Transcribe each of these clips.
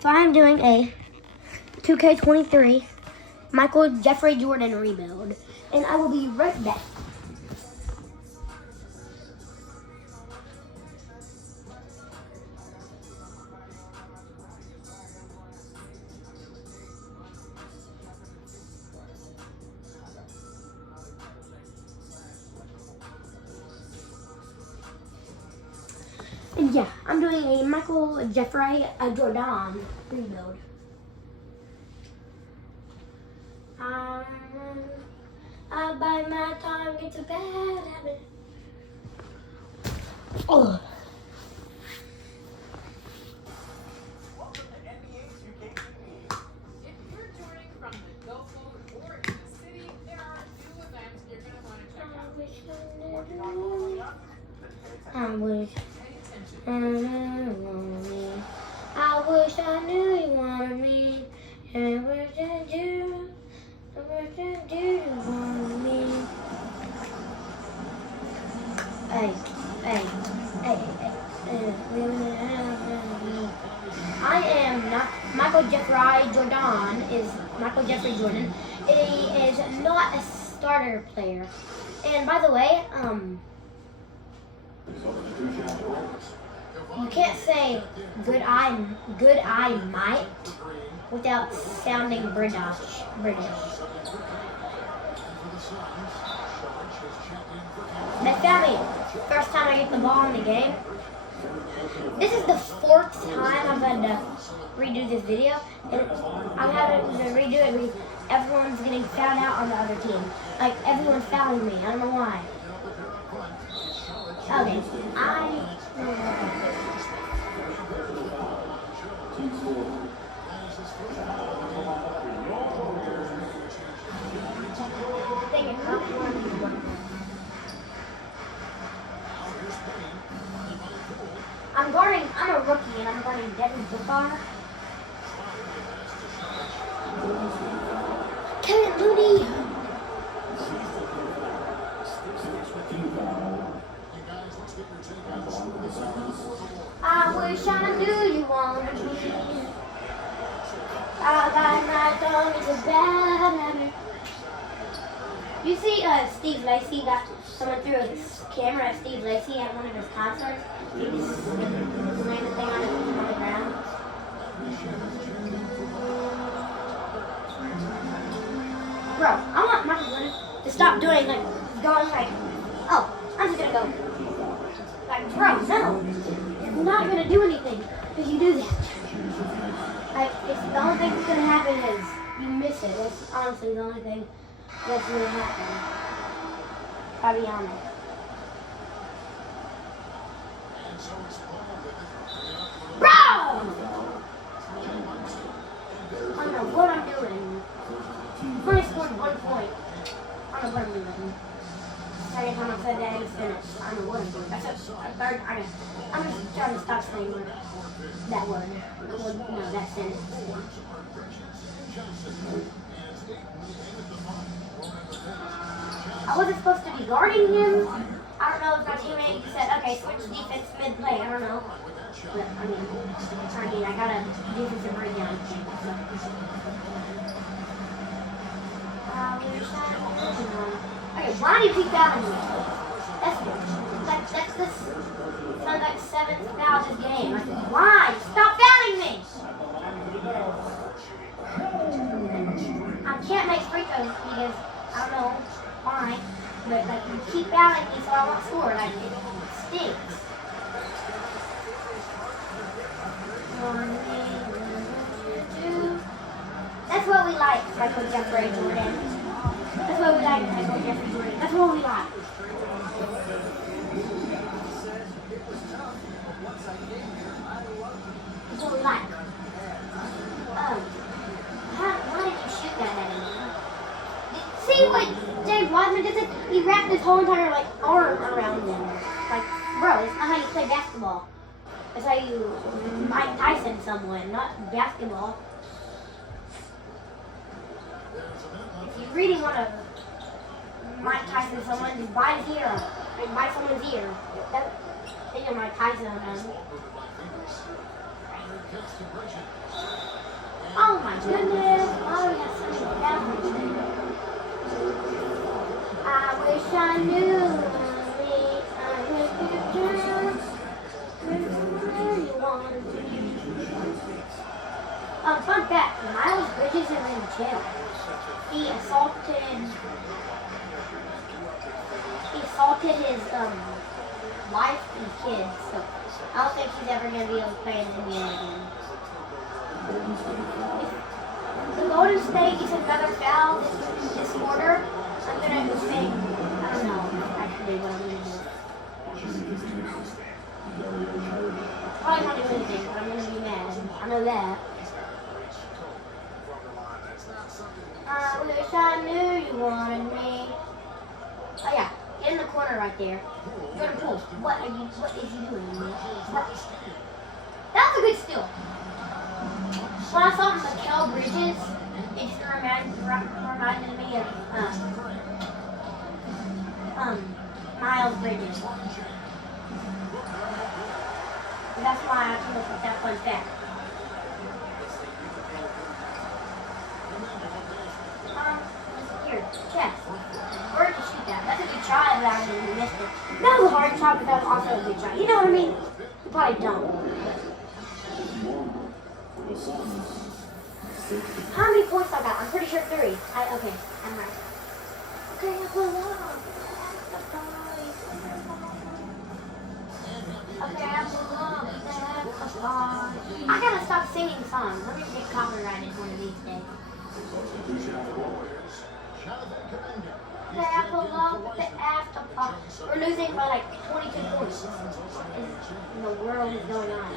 So I am doing a 2K23 Michael Jeffrey Jordan rebuild, and I will be right back. And yeah, I'm doing a Michael Jeffrey Jordan rebuild. I buy my time, it's a bad habit. Oh. Welcome to NBA 2K TV. If you're joining from the Gulf Coast or in the city, there are new events you're going to want to check out. Working on warming up. I wish. Pay attention. I wish I knew you wanted me. And what I do, you want me. Hey. I am not Michael Jeffrey Jordan. Is Michael Jeffrey Jordan? He is not a starter player. And by the way, you can't say good eye might without sounding British. That's me. First time I get the ball in the game. This is the fourth time I've had to redo this video, and I'm having to redo it because everyone's getting fouled out on the other team. Like, everyone's fouling me. I don't know why. Okay, I'm a rookie and I'm guarding Devin Booker. Kevin Looney. I wish I knew you wanted me. I got my tongue, it's a bad habit. You see Steve Lacy got someone threw his camera at Steve Lacy at one of his concerts. He just landed the thing on the ground. Bro, I want Michael Jordan to stop doing going like, oh, I'm just gonna go. Like, bro, no. You're not gonna do anything if you do that. Like, the only thing that's gonna happen is you miss it. That's honestly the only thing that's gonna happen. I'll be honest. Bro! I don't know what I'm doing. I've only scored 1 point. I don't know what I'm doing. Second time I said that, it's finished. I don't know what I'm doing. That's a third. I'm just trying to stop saying that word. No, that sentence. I wasn't supposed to be guarding him. I don't know if my teammate said, okay, switch defense mid-play. I don't know. But, I got a defensive breakdown. Okay, why do you keep fouling me? That's this. Sounds like 7th foul this game. Why? Stop fouling me! I can't make free throws because I don't know why, but you keep fouling me, so I won't score. It stinks. That's what we like, Michael Jeffrey Jordan. That's what we like, Michael Jeffrey Jordan. That's what we like. That's what we like. Why did you shoot that at him? See what James Wiseman did? He wrapped his whole entire arm around him. Like, bro, it's not how you play basketball. That's how you Mike Tyson someone, not basketball. If you really want to Mike Tyson someone, just bite his ear. Like, bite someone's ear. Then you're Mike Tyson on him. Oh my goodness. Why do we have so many downloads today? I wish I knew me. I wish you knew. Where you want to be. Fun fact, Miles Bridges is in jail. He assaulted his wife and kids, so I don't think he's ever gonna be able to play in the NBA again. If the Golden State gets another foul this quarter, I'm gonna think, I don't know actually what I'm gonna do. Probably not do anything, but I'm gonna be mad. I know that. I wish I knew you wanted me. Oh yeah, get in the corner right there. Jordan Poole, what is he doing? That was a good steal. When I saw Mikal Bridges, it just reminded me of Miles Bridges. And that's why I came up with that fun fact. Here, chest. Where did you shoot that? That's a good try, but I really missed it. That was a hard shot, but that was also a good try. You know what I mean? You probably don't. How many points I got? I'm pretty sure 3. Okay, I'm right. Okay, I pull up. Okay, I pull up. I gotta stop singing songs. Let me get copyrighted one of these days. Okay, I pull up the after party. We're losing by like 22 points. What in the world is going on?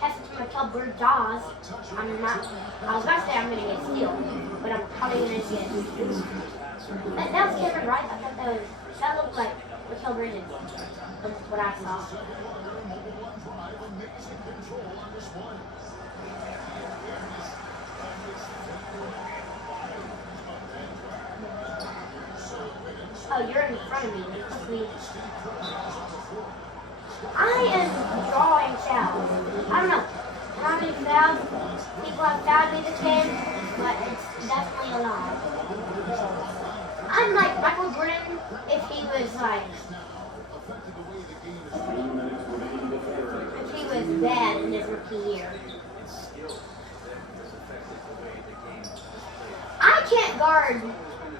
Pass it to my club bird Jaws. I'm not. I was about to say I'm gonna get steal, but I'm probably gonna get. That was Cameron Wright. I thought that looked like Mikal Bridges. That's what I saw. Oh, you're in front of me. I am drawing fouls. I don't know how many fouls people have fouled me this game, but it's definitely a lot. I'm like Michael Jordan if he was bad in his rookie year. I can't guard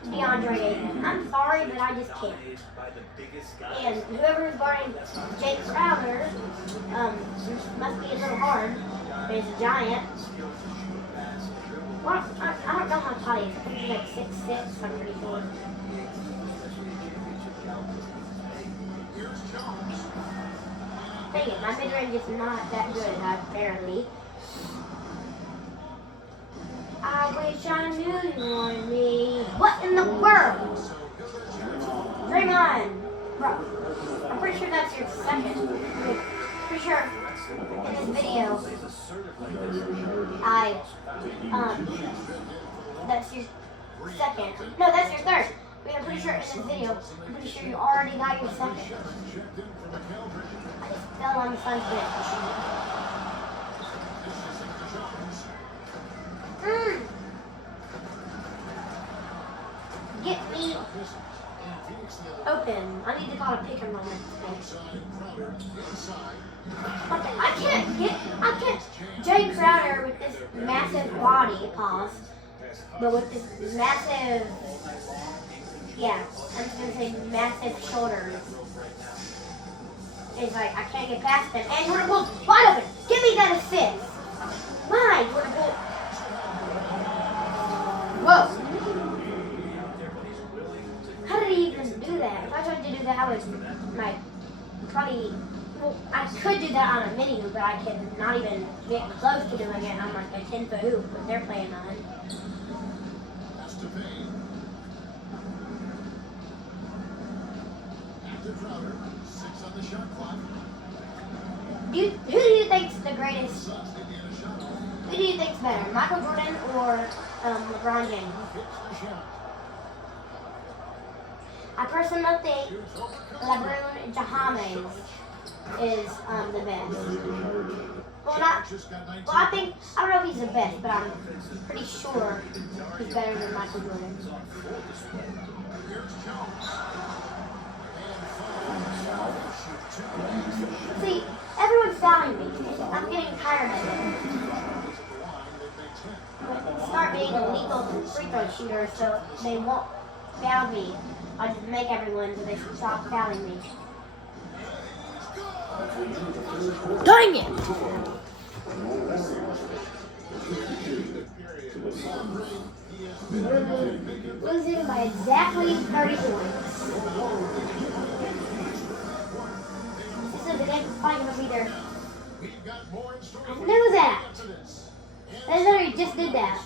DeAndre Ayton. I'm sorry, but I just can't. And whoever is guarding Jake Crowder must be a little hard. He's a giant. Well, I don't know how tall he is. I think he's like 6'6", I'm pretty sure. Dang it, my mid-range is not that good, apparently. I wish I knew you wanted me. What in the world? Draymond. Bro, I'm pretty sure that's your second. Pretty sure in this video, that's your second. No, that's your third. But I'm pretty sure in this video, I'm pretty sure you already got your second. I just fell on the sun's bench. Get me open. I need to call a pick and roll next thing. Okay, I can't Jay Crowder with this massive body, pause, but with this massive, yeah, I'm just gonna say massive shoulders. It's like, I can't get past him. And Jordan Poole's wide open. Give me that assist. My Jordan Poole. Whoa. How did he even do that? If I tried to do that, I would like probably. Well, I could do that on a mini hoop, but I could not even get close to doing it on like a 10-foot hoop that they're playing on. Who do you think's the greatest? Who do you think's better, Michael Jordan or LeBron James? I personally think LeBron James is the best. Well, Well, I think, I don't know if he's the best, but I'm pretty sure he's better than Michael Jordan. See, everyone's fouling me. I'm getting tired of it. Start being a lethal free throw shooter so they won't foul me. I'll just make everyone so they stop fouling me. Dang it! Losing by exactly 30 points. So the game's probably going to be there. I knew that! They literally just did that.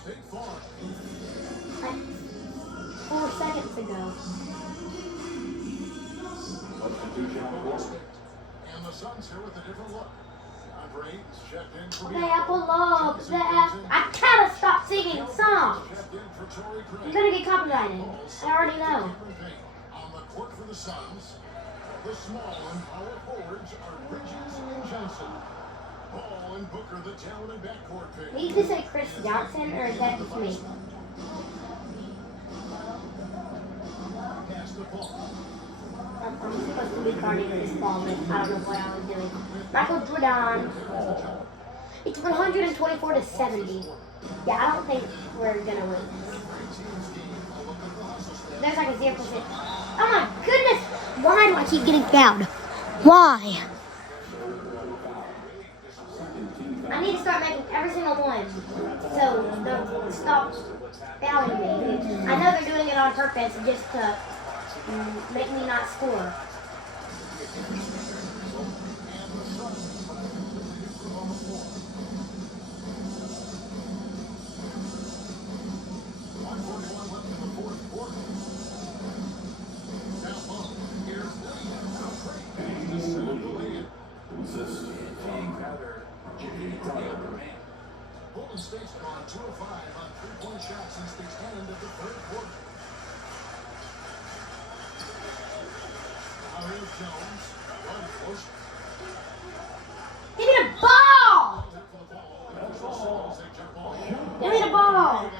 Like 4 seconds ago. And the Suns here with a different look. Andre is checked in for Okay, Apple Love. I gotta stop singing songs. I'm gonna get copyrighted. I already know. On the court for the Suns, the small and power forwards are Bridges and Johnson. Ball and Booker, the talented backcourt pick. Did you say Chris Johnson or is that just me? Pass the ball. I'm supposed to be guarding this ball, but I don't know what I was doing. Michael Jordan. It's 124 to 70. Yeah, I don't think we're gonna win. There's like a 0%. Oh my goodness! Why do I keep getting fouled? Why? I need to start making every single one so they'll stop fouling me. I know they're doing it on purpose just to make me not score. Golden State's gone 2 of 5 on 3-point shots since the end of the third quarter. Now here's Jones. One push. Give me the ball! Give me the ball!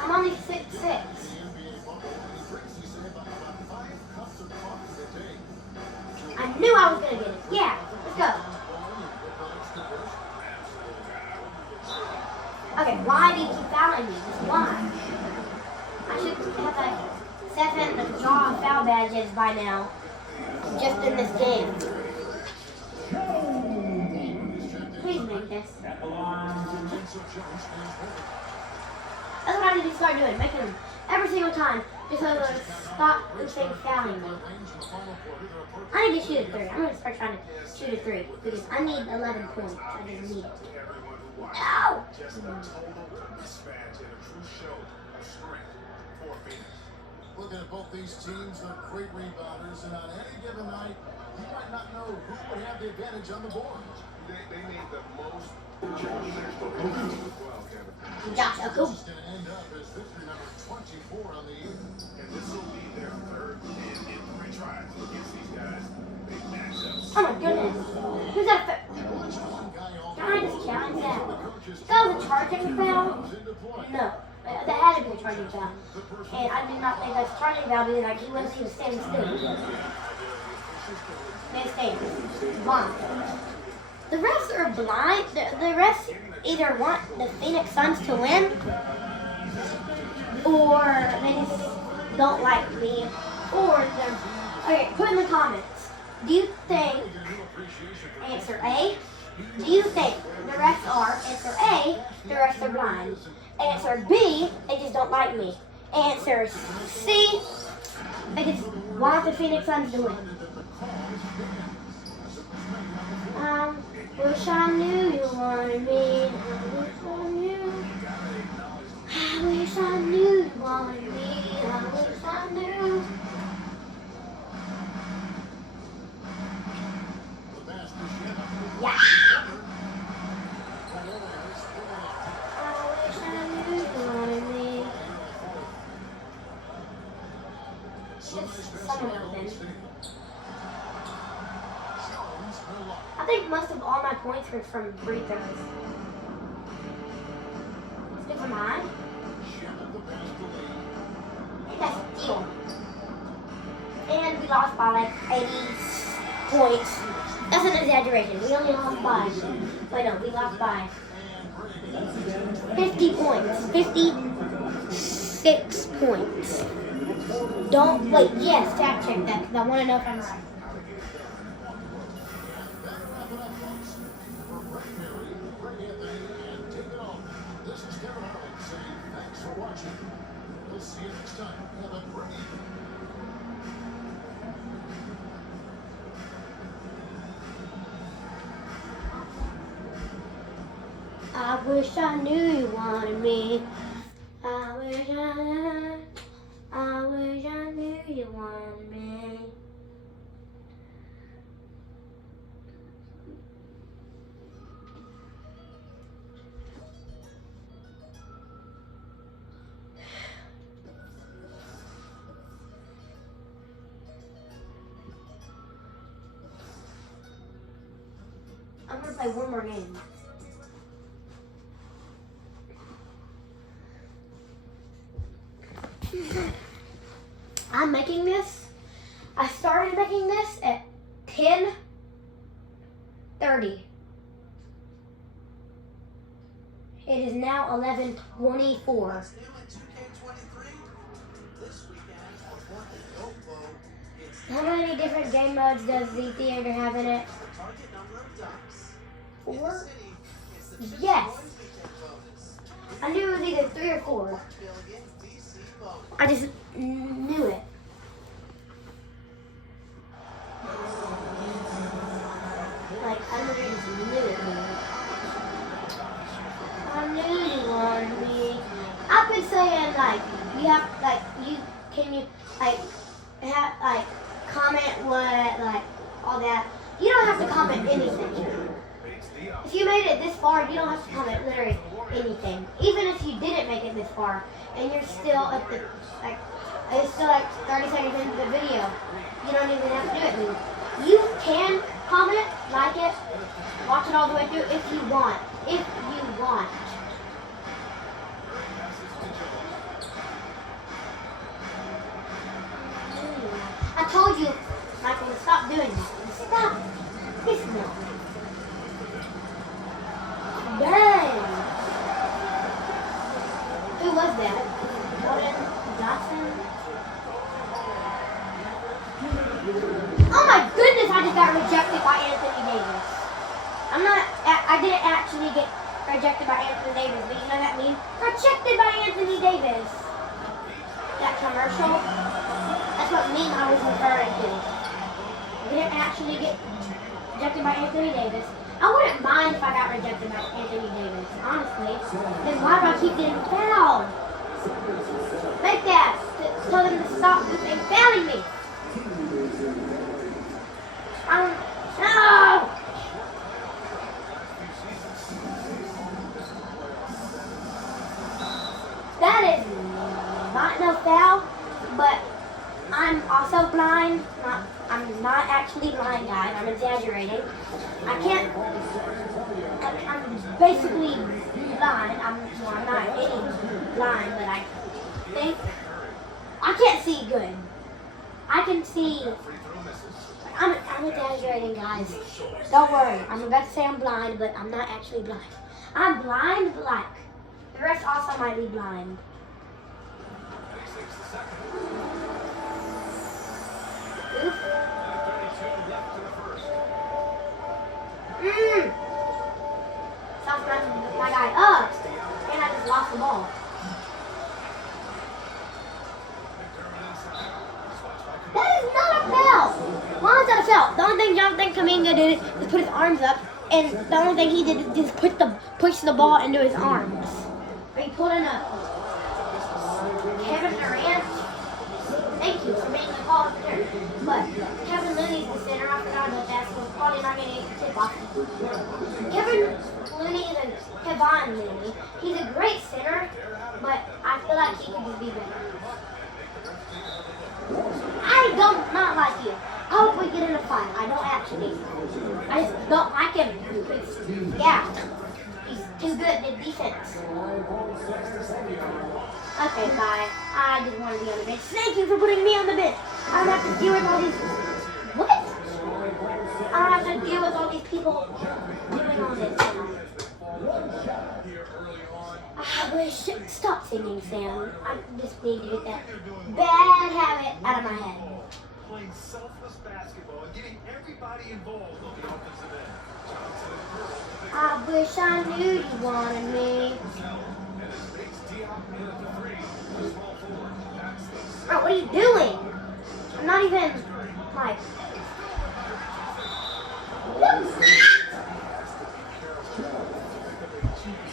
I'm only 6'6". I knew I was gonna get it. Yeah, let's go. Okay, why do you keep fouling me? Just why? I should have like 7 draw foul badges by now, just in this game. Please make this. That's what I need to start doing, making them every single time, just so they'll stop this thing fouling me. I need to shoot a 3. I'm going to start trying to shoot a 3, because I need 11 points. I just need it. No! Looking at both these teams, they're great rebounders, and on any given night, you might not know who would have the advantage on the board. They need the most. Josh Okogie. This is going to end up as victory number 24 on the year. And this will be their third in 3 tries against these guys. Big matchups. Oh my goodness. Who's that? Can I just challenge that? That was a charging foul? No. That had to be a charging foul. And I did not think that's a charging foul because like, he was standing still. They stand. Blind. The refs are blind. The refs either want the Phoenix Suns to win or they just don't like me. Or they're... Okay, put in the comments. Do you think... Answer A. Do you think the refs are, answer A, the refs are blind? Answer B, they just don't like me. Answer C, they just want the Phoenix Suns to win. Wish I knew you wanted me. I wish I knew you wanted me. I wish I knew. Yeah. most of all my points were from free throws. Stick from behind. Shepard the pass to Lee. That's steal. And we lost by like 80 points. That's an exaggeration. We only lost by, wait no, we lost by 50 points. 56 points. Don't, wait, yes, fact check that because I want to know if I'm right. For Brett Perry, Greg Anthony, and David Altman, this is Kevin Harlan saying thanks for watching. We'll see you next time. Have a great evening. I wish I knew you wanted me. I wish I knew you wanted me. I'm gonna play one more game. I'm making this. I started making this at 10:30. It is now 11:24. How many different game modes does the theater have in it? 4? Yes. I knew it was either 3 or 4. I just knew it. Like, I literally just knew it. I knew you wanted me. I've been saying, like, you have, like, can you, like, have, like, comment what, like, all that. You don't have to comment anything. If you made it this far, you don't have to comment literally anything. Even if you didn't make it this far, and you're still at the, like, it's still like 30 seconds into the video, you don't even have to do it. You can comment, like it, watch it all the way through if you want. If you want. I told you, Michael, to stop doing that. Stop. It's no. Dang. Who was that? Jordan Johnson? Oh my goodness, I just got rejected by Anthony Davis. I didn't actually get rejected by Anthony Davis, but you know what that means? Rejected by Anthony Davis. That commercial, that's what meme I was referring to. I didn't actually get rejected by Anthony Davis. I wouldn't mind if I got rejected by Anthony Davis, honestly. Then why do I keep getting fouled? Make that. Tell them to stop and fouling me. No! That is not no foul, but I'm also blind. I'm not actually blind, guys. I'm exaggerating. I can't. I'm basically blind. I'm not any blind, but I think I can't see good. I can see. I'm exaggerating, guys. Don't worry. I'm about to say I'm blind, but I'm not actually blind. I'm blind, but like the rest also might be blind. Oof. Stop my guy up, and I just lost the ball. That is not a foul. Why is that a foul? The only thing Jonathan Kuminga did is put his arms up, and the only thing he did is just push the ball into his arms. Are you pulling up? Kevin Durant. Thank you for making the call there. But Kevin Looney's the center. I forgot about that, so it's probably not going to tip off. Kevin Looney is Kevon Looney. He's a great center, but I feel like he could just be better. I don't not like you. I hope we get in a fight. I don't actually. I I just don't like him. Yeah. He's too good at defense. Okay, bye. I just want to be on the bench. Thank you for putting me on the bench. I don't have to deal with all these... What? I don't have to deal with all these people doing all this. I wish... Stop singing, Sam. I just need to get that bad habit out of my head. Playing selfless basketball and getting everybody involved on the offensive end. Johnson and Pearl. I wish I knew you wanted me. And it makes Diop in at the three. The small forward. That's the Bro, what are you doing? I'm not even, like...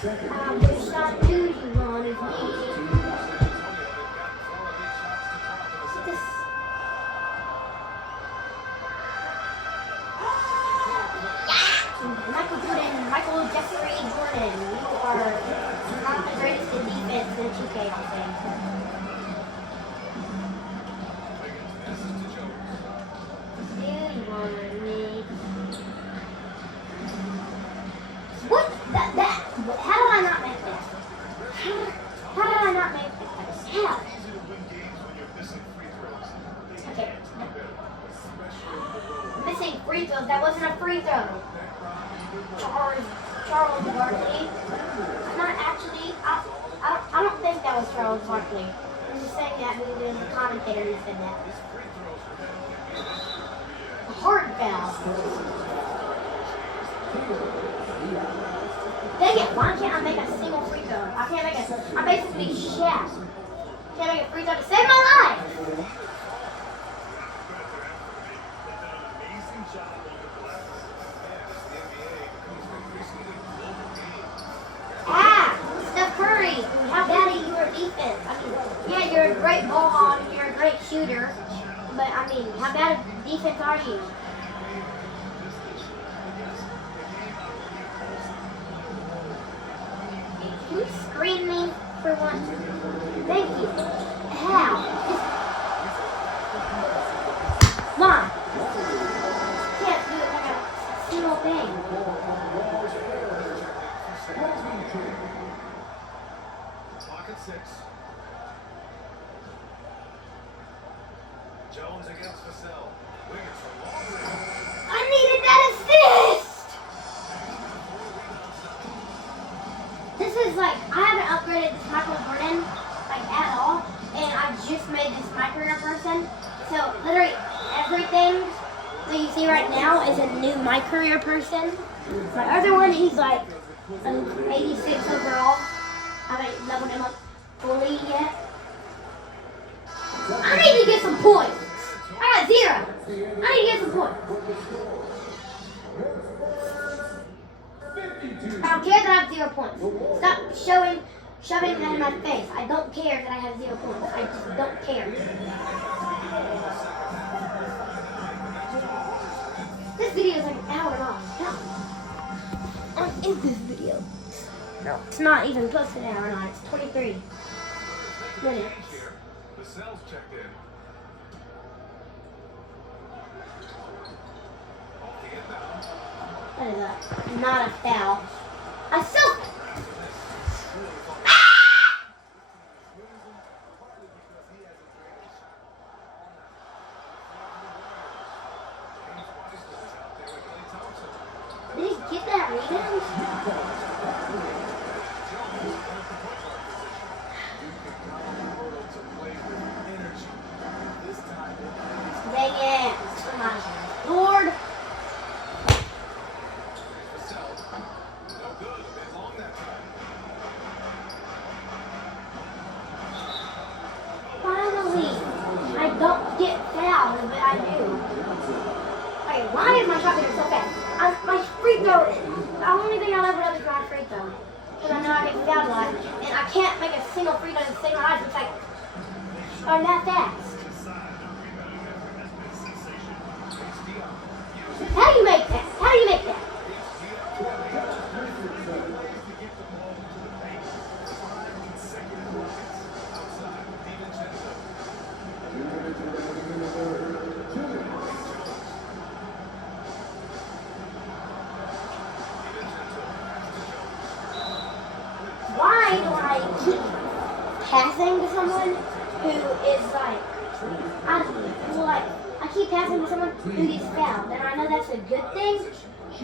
I wish I knew you wanted me. This... Michael Jordan, Michael Jeffrey Jordan, you are not the greatest in defense in 2K, I think. Do you want me? What? That, how did I not make that? How did I not make that? How? easy to win games when you're missing free throws. Okay. Missing free throws, that wasn't a free throw. Charles Barkley. I'm not actually, I don't think that was Charles Barkley. I'm just saying that because there's a commentator who said that. A hard foul. Dang it, why can't I make a single free throw? I can't make I'm basically Shaq. Can't make a free throw to save my life. Amazing job on the glass. Steph Curry, how bad are you at defense? I mean, yeah, you're a great ball hog, you're a great shooter, but I mean, how bad of defense are you? Can you screen me for once? Thank you. How? Come on. Can't do it like a single thing. Clock at 6. Jones against Vassell. Wiggins for long range. I needed that assist! This is like, I haven't upgraded this Michael Jordan, like, at all, and I just made this my career person. So, literally, everything that you see right now is a new my career person. My other one, he's like, an 86 overall. I haven't leveled him up fully yet. I need to get some points. I got 0. I need to get some points. I don't care that I have 0 points. Stop shoving that in my face. I don't care that I have 0 points. I just don't care. This video is like an hour long. No. I'm in this video. No, it's not even close to an hour long. It's 23 minutes. Vassell's checked in. Off the inbound. That is not a foul. I still... Did he get that rebound? Dang it. Come on. Lord. No good. A bit long that time. Finally. I don't get fouled, but I do. Okay, why is my shot getting so fast? My free throw, the only thing I leveled up is my free throw. Because I know I get fouled a lot. And I can't make a single free throw to save my life. It's like, I'm that fast. How do you make that? How do you make that? I keep passing to someone who is like, I keep passing to someone who gets fouled, and I know that's a good thing,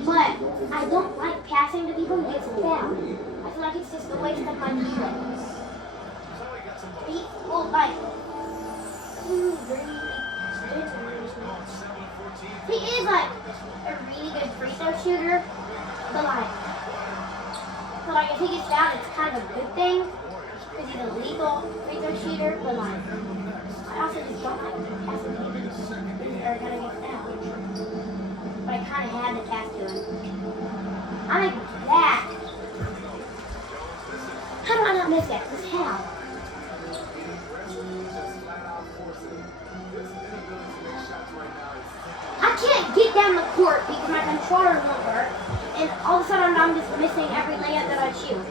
but I don't like passing to people who get fouled. I feel like it's just a waste of my time. He is like a really good free throw shooter, but like if he gets fouled, it's kind of a good thing because he's a legal free throw shooter. But like, I also just don't like passing people who are gonna get fouled. But I kind of had to pass to him. I like that. How do I not miss that? Just how? I can't get down the court because my controller won't work, and all of a sudden I'm just missing every layup that I shoot.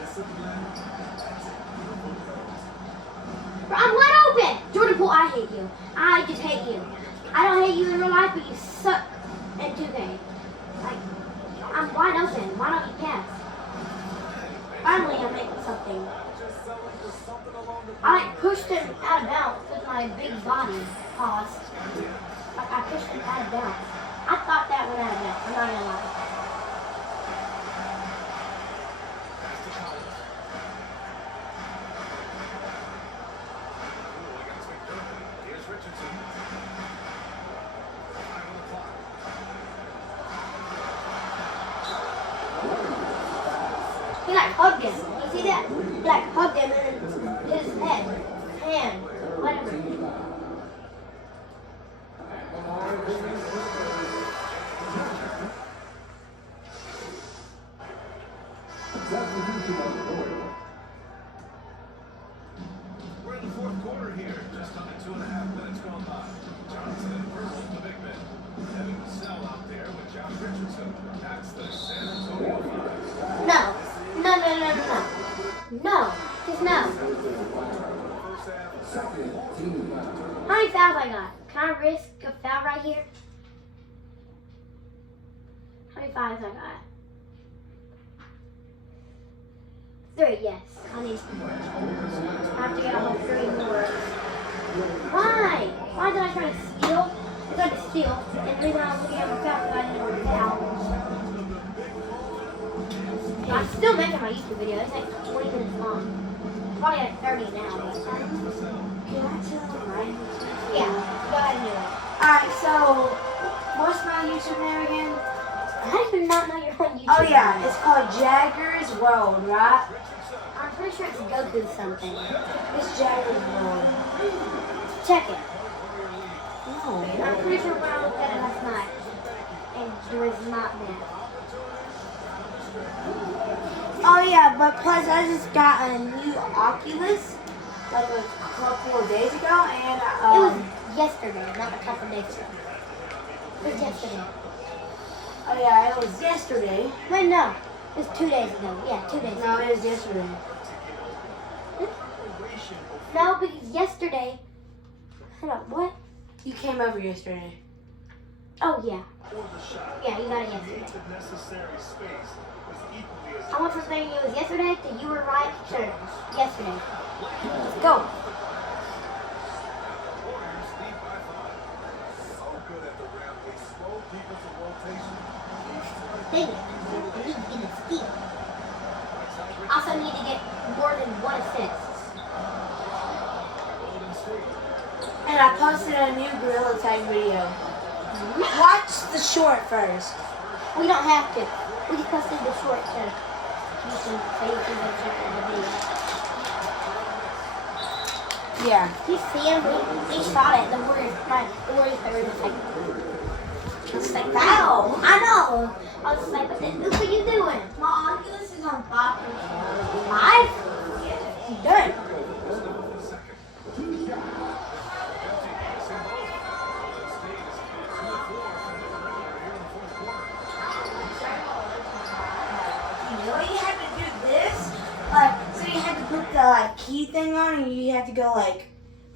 I'm wide open! Jordan Poole, I hate you. I just hate you. I don't hate you in real life, but you suck in 2K. Like, I'm wide open. Why don't you pass? Finally, I'm making something. I pushed him out of bounds with my big body. Pause. Like, I pushed him out of bounds. I thought that went out of bounds. I'm not gonna lie. He like hugged him. You see that? He like hugged him and his head, hand, whatever. We're in the fourth quarter here. Just under 2.5 minutes gone by. Johnson and Pearl, the big men. Devin Vassell out there with Josh Richardson. That's the San Antonio Five. No. No. Just no. How many fouls I got? Can I risk a foul right here? How many fouls I got? 3, yes. I need 4. I have to get a whole 3 more. Why? Why did I try to steal? I tried to steal, and the reason I was looking at my foul because I didn't want to foul. I'm still making my YouTube video. It's like 20 minutes long. Probably like 30 now. But Can I tell them right? yeah, go ahead and do it. Alright, so what's my YouTube name again? I do not know your own YouTube. Oh yeah, it's called Jagger's World, right? I'm pretty sure it's Goku something. It's Jagger's World. Check it. No. I'm pretty sure when I looked at it last night, and there is not there. Oh yeah, but plus I just got a new Oculus like a couple of days ago, and It was yesterday, not a couple days ago. It was yesterday. oh yeah, it was yesterday. Wait, no. It was 2 days ago. Yeah, 2 days ago. No, it was yesterday. No, because yesterday. Hold on, what? You came over yesterday. Oh, yeah. Or the shot. Yeah, you got it yesterday. Create the necessary space was equally as I went from saying it was yesterday to you were right to yesterday. Let's go. Warriors lead by 5. So good at the rim. A slow defensive rotation. Dang it. I need to get a steal. Also need to get more than 1 assist. Golden State. And I posted a new Gorilla Tag video. Watch the short first. We don't have to. We just posted the short so you can go check out the video. Yeah. You see him? He shot it. The Warriors player was like, it's like, wow, I know. I was just like, what are you doing? My Oculus is on 5. 5? You done. You know you had to do this? Like, so you had to put the key thing on, and you had to go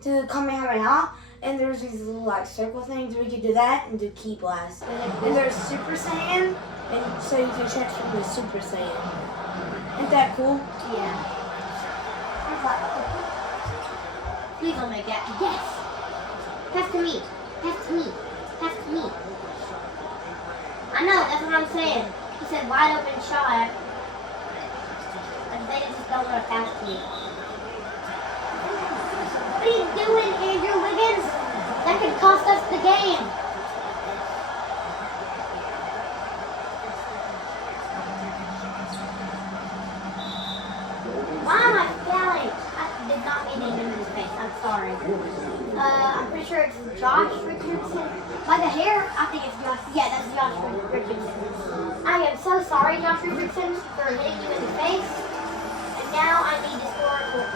to Kamehameha, and there's these little circle things where you could do that and do Key Blast. And there's Super Saiyan, and so you can transform to Super Saiyan. Isn't that cool? Yeah. Please don't make that. Yes. Pass to me. Pass to me. Pass to me. I know, that's what I'm saying. He said wide open shot. And they just don't want to pass to me. What are you doing, Andrew Wiggins? That could cost us the game. Why am I fouling? I did not mean to hit him in his face. I'm sorry. I'm pretty sure it's Josh Richardson. By the hair, I think it's Josh. Yeah, that's Josh Richardson. I am so sorry, Josh Richardson, for hitting you in the face. And now I need to score. Well,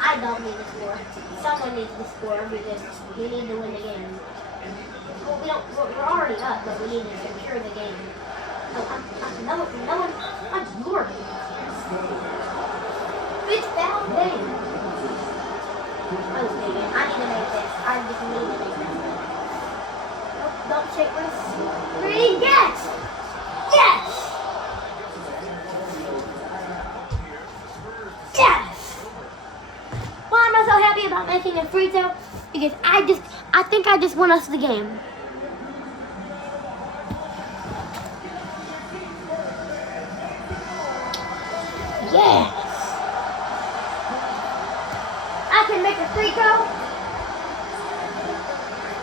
I don't need to score. Someone needs to score because we need to win the game. Well, we don't. We're already up, but we need to secure the game. No one. I'm Lord. It's foul game. Oh, dang it. I need to make this. I just need to make this. Nope, don't shake this. Three, yes! Yes! Yes! Why am I so happy about making a free throw? Because I think I just won us the game. Yes! I can make a free throw.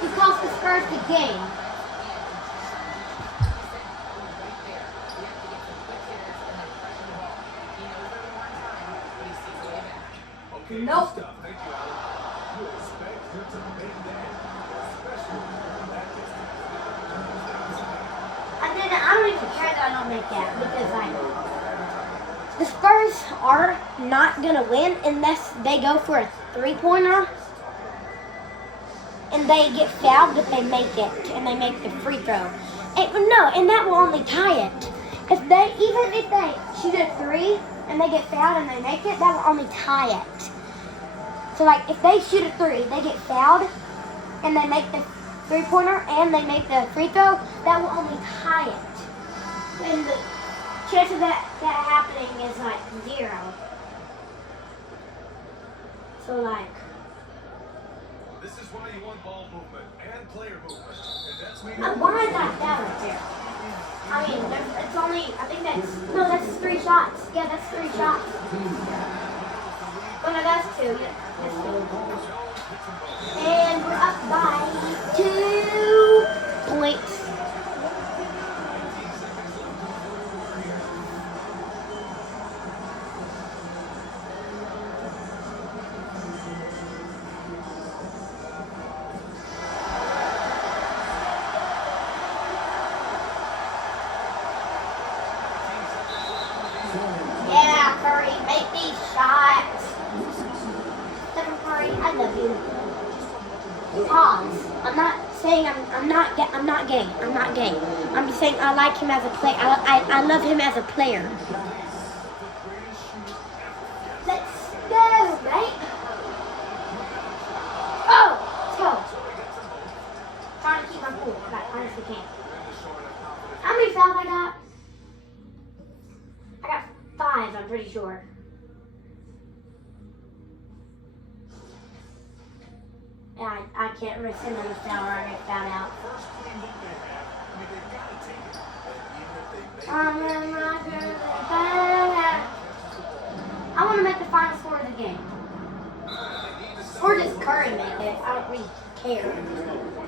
It cost the Spurs the game. Okay, Nope. good stuff. Thank you, Alan. You expect her to make that, especially when that gets I don't even care that I don't make that because the Spurs are not gonna win unless they go for a three-pointer and they get fouled if they make it and they make the free throw. And that will only tie it. Even if they shoot a three and they get fouled and they make it, that will only tie it. So like if they shoot a three, they get fouled and they make the three-pointer and they make the free throw, that will only tie it. And the chance of that happening is like 0. So like, This is why you want ball movement and player movement. And that's why why is that down right there? I mean, it's only, I think that's 3 shots. Yeah, that's 3 shots. Oh no, that's 2. Yeah, that's 2. And we're up by 2 points. Yeah, Curry, make these shots. Stephen Curry, I love you. Pause. I'm not saying I'm not gay. I'm not gay. I'm just saying I like him as a player. I love him as a player. Let's go, right? Oh, let's go. Trying to keep my cool, but I honestly can't. How many fouls I got? I got 5, I'm pretty sure. Yeah, I can't risk another foul or I get fouled out. first clean look they have, I mean, they've got to take it. And even if they make I want to make the final score of the game. Or just Curry make it. I don't really care.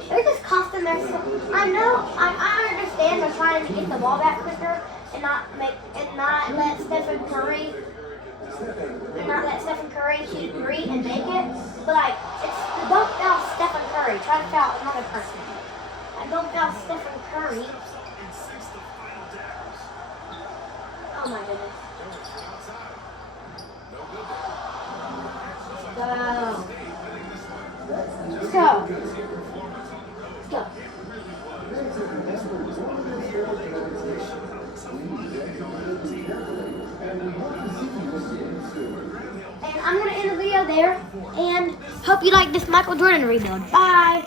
They're just costing their. I know. I understand they're trying to get the ball back quicker and not let Stephen Curry shoot 3 and make it. But like, don't foul Stephen Curry. Try to foul another person. Don't foul Stephen Curry. Oh my goodness. Let's go. Let's go. And I'm going to end the video there. And hope you like this Michael Jordan rebuild. Bye.